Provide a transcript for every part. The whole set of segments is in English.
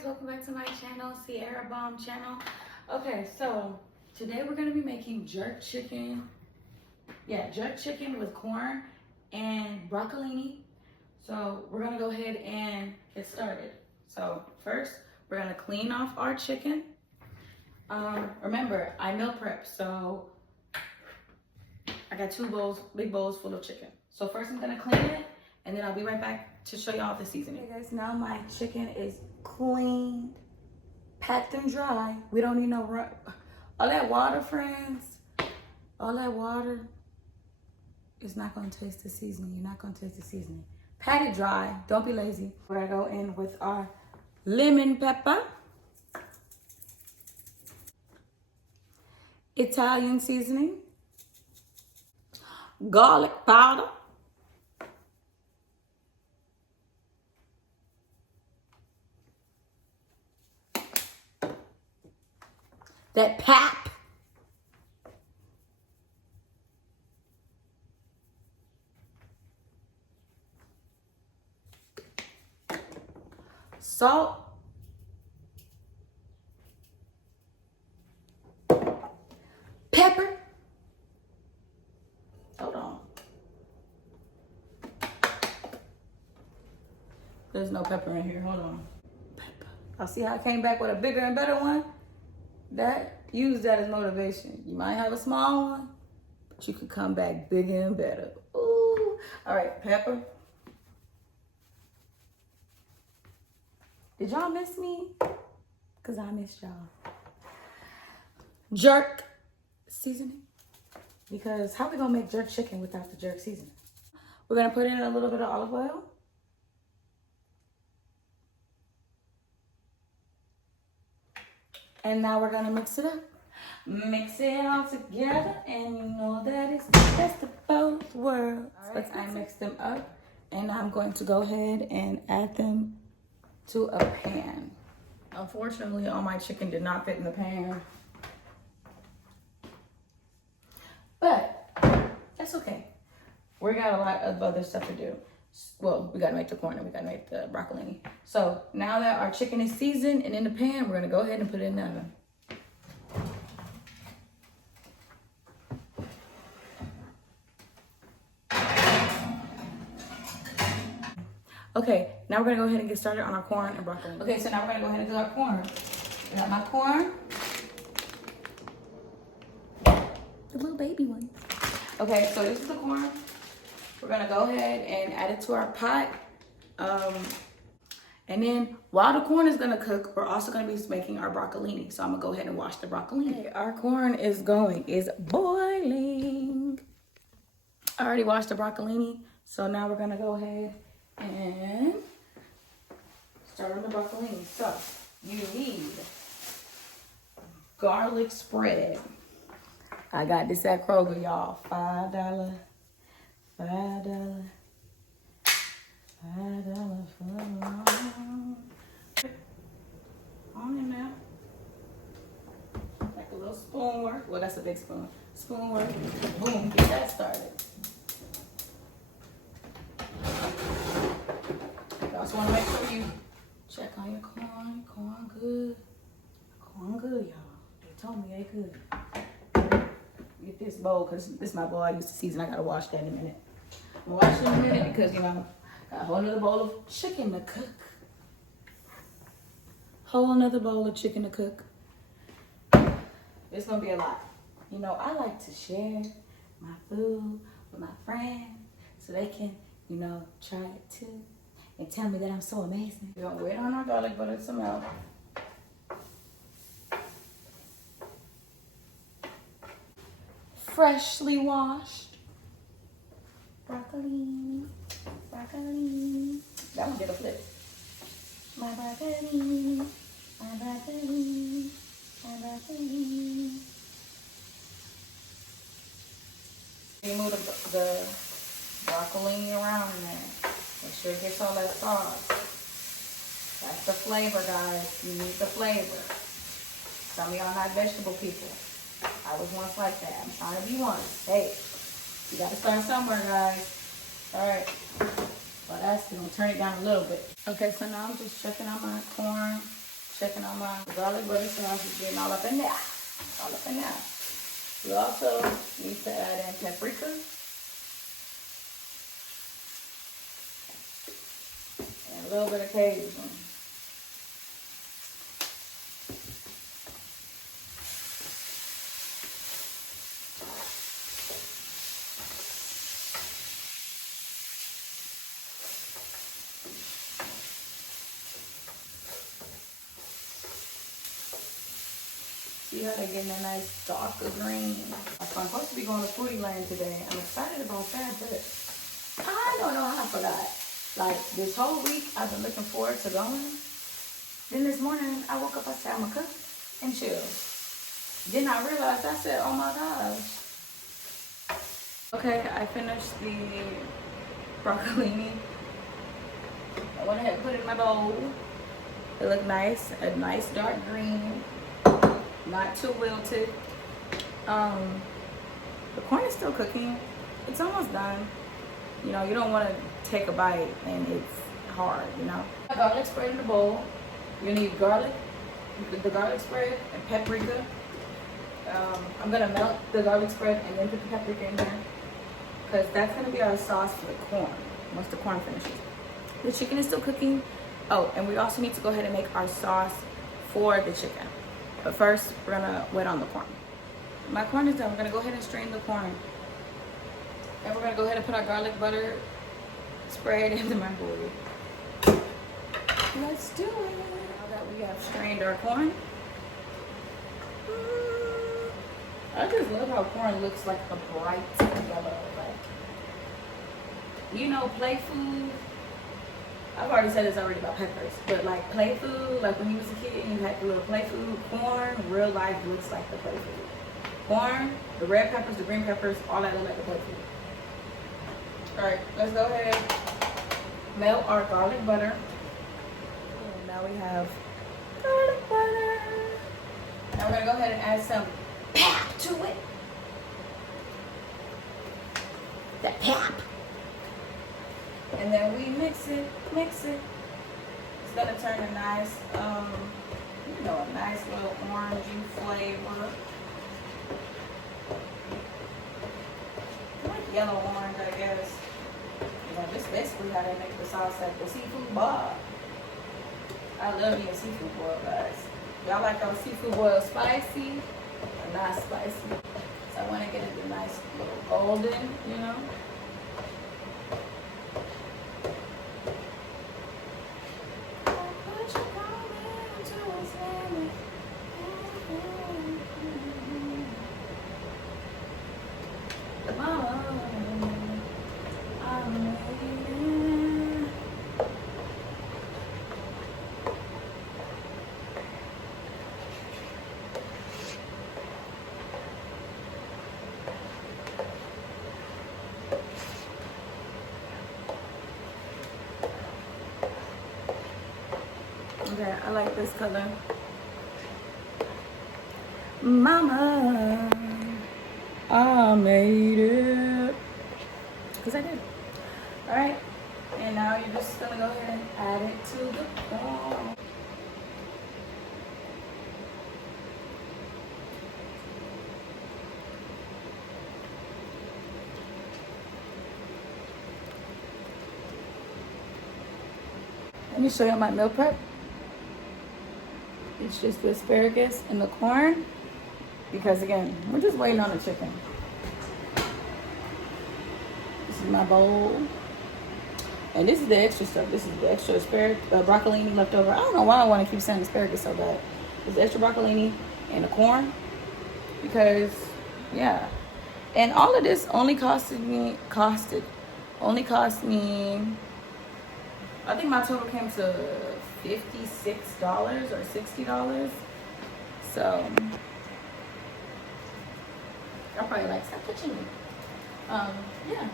guys, welcome back to my channel, Sierra Bomb channel. Okay, so today we're gonna be making jerk chicken. Yeah, jerk chicken with corn and broccolini. So we're gonna go ahead and get started. So first, we're gonna clean off our chicken. Remember, I meal prep, so I got 2 bowls, big bowls full of chicken. So first I'm gonna clean it, and then I'll be right back to show y'all the seasoning. Okay guys, now my chicken is cleaned, packed and dry. We don't need no all that water, friends. All that water is not gonna taste the seasoning. You're not gonna taste the seasoning. Pat it dry, don't be lazy. We're gonna go in with our lemon pepper, Italian seasoning, garlic powder, that pap, salt, pepper. Hold on. There's no pepper in here. Hold on. Pepper. I'll see how I came back with a bigger and better one. Use that as motivation. You might have a small one, but you could come back bigger and better. Ooh. All right, pepper. Did y'all miss me? Because I missed y'all. Jerk seasoning. Because how we gonna make jerk chicken without the jerk seasoning? We're gonna put in a little bit of olive oil. And now we're gonna mix it up. Mix it all together, and you know that it's the best of both worlds. All right, I mixed them up, and I'm going to go ahead and add them to a pan. Unfortunately, all my chicken did not fit in the pan. But that's okay. We got a lot of other stuff to do. Well, we gotta make the corn and we gotta make the broccolini. So now that our chicken is seasoned and in the pan, we're gonna go ahead and put it in the oven. Okay, now we're gonna go ahead and get started on our corn and broccoli. Okay, so now we're gonna go ahead and do our corn. I got my corn. The little baby one. Okay, so this is the corn. We're gonna go ahead and add it to our pot. And then while the corn is gonna cook, we're also gonna be making our broccolini. So I'm gonna go ahead and wash the broccolini. Okay, our corn is boiling. I already washed the broccolini. So now we're gonna go ahead and start on the broccolini. So you need garlic spread. I got this at Kroger, y'all. $5. $5 on in there. Like a little spoon worth. Well, that's a big spoon. Spoon worth. Boom, get that started. You also want to make sure you check on your corn. Corn good. Corn good, y'all. They told me they good. Get this bowl, because this is my bowl I used to season. I gotta wash that in a minute. I'm gonna wash it in a minute because, you know, got a whole nother bowl of chicken to cook. Whole nother bowl of chicken to cook. It's gonna be a lot. You know, I like to share my food with my friends so they can, you know, try it too and tell me that I'm so amazing. We're gonna wait on our garlic butter to melt. Freshly washed broccoli. Broccoli. That one did a flip. My broccoli. My broccoli. My broccoli. Move the broccoli around in there. Make sure it gets all that sauce. That's the flavor, guys. You need the flavor. Some of y'all not vegetable people. I was once like that. I'm trying to be one. Hey, you gotta start somewhere, guys. All right. Well, that's gonna turn it down a little bit. Okay, so now I'm just checking on my corn. Checking on my garlic butter sauce is getting all up in there. All up in there. We also need to add in paprika. And a little bit of Cajun. See how they're getting a nice darker green. I'm supposed to be going to Foodie Land today. I'm excited about that, but I don't know how I forgot. Like, this whole week, I've been looking forward to going. Then this morning, I woke up, I said, I'm gonna cook and chill. Then I realized, I said, oh my gosh. Okay, I finished the broccolini. I went ahead and put it in my bowl. It looked nice, a nice dark green. Not too wilted. The corn is still cooking. It's almost done. You know, you don't want to take a bite and it's hard, you know. Garlic spread in the bowl. You need garlic, the garlic spread, and paprika. I'm gonna melt the garlic spread and then put the paprika in there, because that's gonna be our sauce for the corn once the corn finishes. The chicken is still cooking. Oh, and we also need to go ahead and make our sauce for the chicken. But first, we're gonna wet on the corn. My corn is done. We're gonna go ahead and strain the corn. And we're gonna go ahead and put our garlic butter spread in the microwave. Let's do it. Now that we have strained our corn. I just love how corn looks like a bright yellow. Like, you know, play food. I've already said this already about peppers, but like play food, like when you was a kid and you had the little play food, corn, real life looks like the play food. Corn, the red peppers, the green peppers, all that look like the play food. All right, let's go ahead, melt our garlic butter. And now we have garlic butter. Now we're gonna go ahead and add some pap to it. The pap. And then we mix it. It's gonna turn a nice, you know, a nice little orangey flavor. Like yellow orange, I guess. You know, this is basically how they make the sauce at the seafood bar. I love me a seafood boil, guys. Y'all like our seafood boil spicy or not spicy? So I want to get it a nice little golden, you know. Okay, I like this color. Mama, I made it. Because I did. Alright, and now you're just going to go ahead and add it to the corn. Let me show you my meal prep. It's just the asparagus and the corn, because again, we're just waiting on the chicken. This is my bowl, and this is the extra stuff. This is the extra asparagus, broccolini left over. I don't know why I want to keep saying asparagus so bad. It's the extra broccolini and the corn, because yeah, and all of this only cost me. I think my total came to $56 or $60. So I'll probably like, stop touching me. Yeah,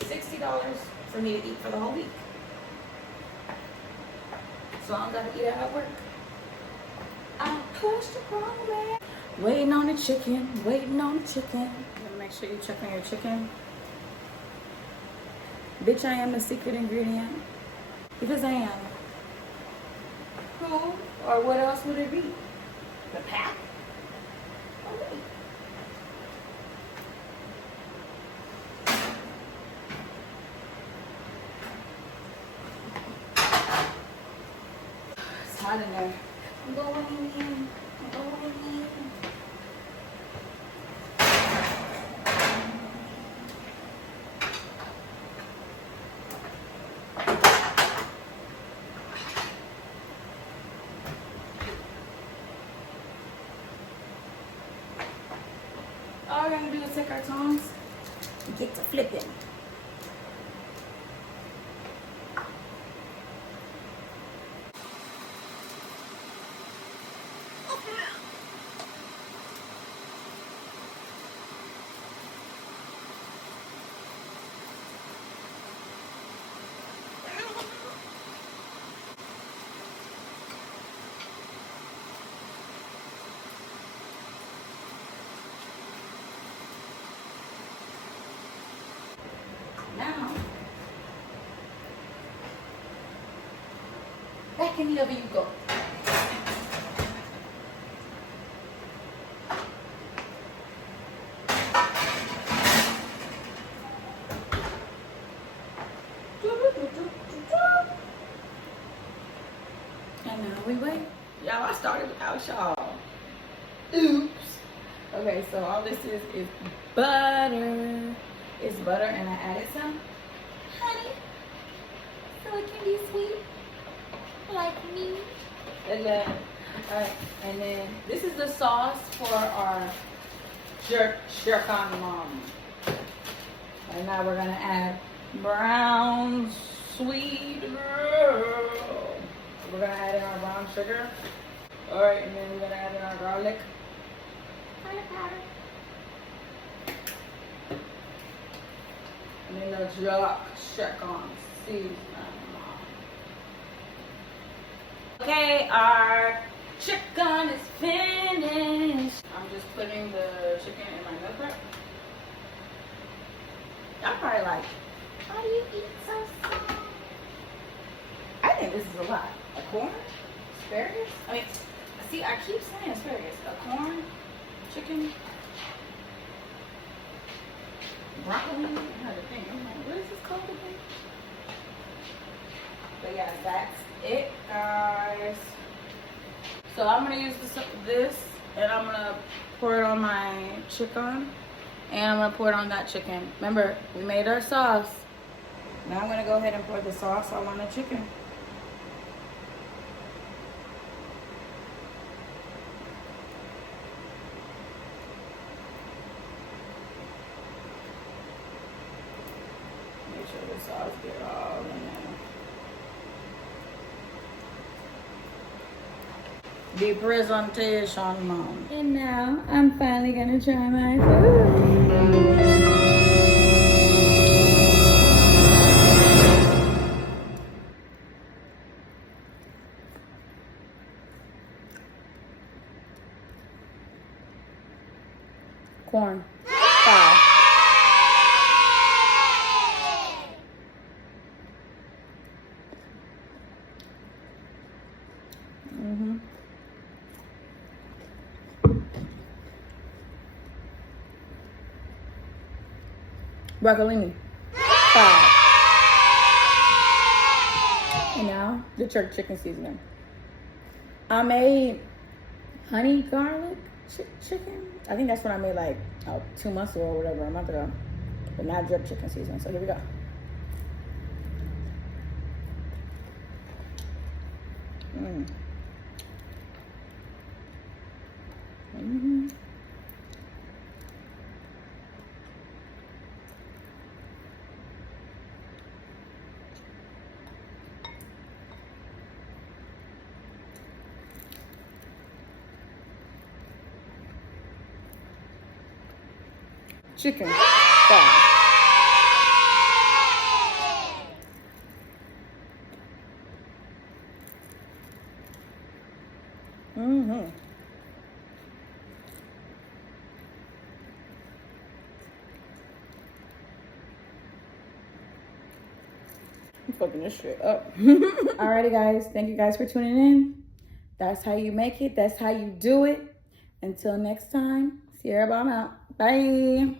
$60 for me to eat for the whole week. So I don't gotta eat at work. I pushed the problem. Waiting on the chicken, waiting on the chicken. You gotta make sure you check on your chicken. Bitch, I am the secret ingredient. Because I am. Or what else would it be? The pack? Oh, wait. It's hot in there. I'm going in. I'm going in. All we're gonna do is take our tongs and get to flipping. Now, back in the oven you go. And now we wait. Y'all, I started without y'all. Oops. Okay, so all this is butter. It's butter, and I added some honey so it can be sweet like me. And then, and then this is the sauce for our jerk on mom. And now we're gonna add brown sweet girl. We're gonna add in our brown sugar. All right, and then we're gonna add in our garlic powder. And then the jerk on seasoning. Okay, our chicken is finished. I'm just putting the chicken in my meal prep. Y'all probably like, how do you eat so slow? I think this is a lot. A corn, asparagus. I mean, see, I keep saying asparagus. A corn, chicken, broccoli. I had to think. I'm like, what is this called again? But yeah, that's it, guys. So I'm gonna use this, and I'm gonna pour it on my chicken, and I'm gonna pour it on that chicken. Remember, we made our sauce. Now I'm gonna go ahead and pour the sauce on the chicken. Make sure the sauce get all in there. The presentation, mom. And now I'm finally gonna try my food. Corn. Wow. Broccolini. 5. And now the jerk chicken seasoning. I made honey garlic chicken. I think that's what I made like 2 months ago or whatever, a month ago. But not jerk chicken seasoning. So here we go. Chicken. 5. I'm fucking this shit up. Alrighty, guys. Thank you guys for tuning in. That's how you make it. That's how you do it. Until next time, Sierra Bomb out. Bye.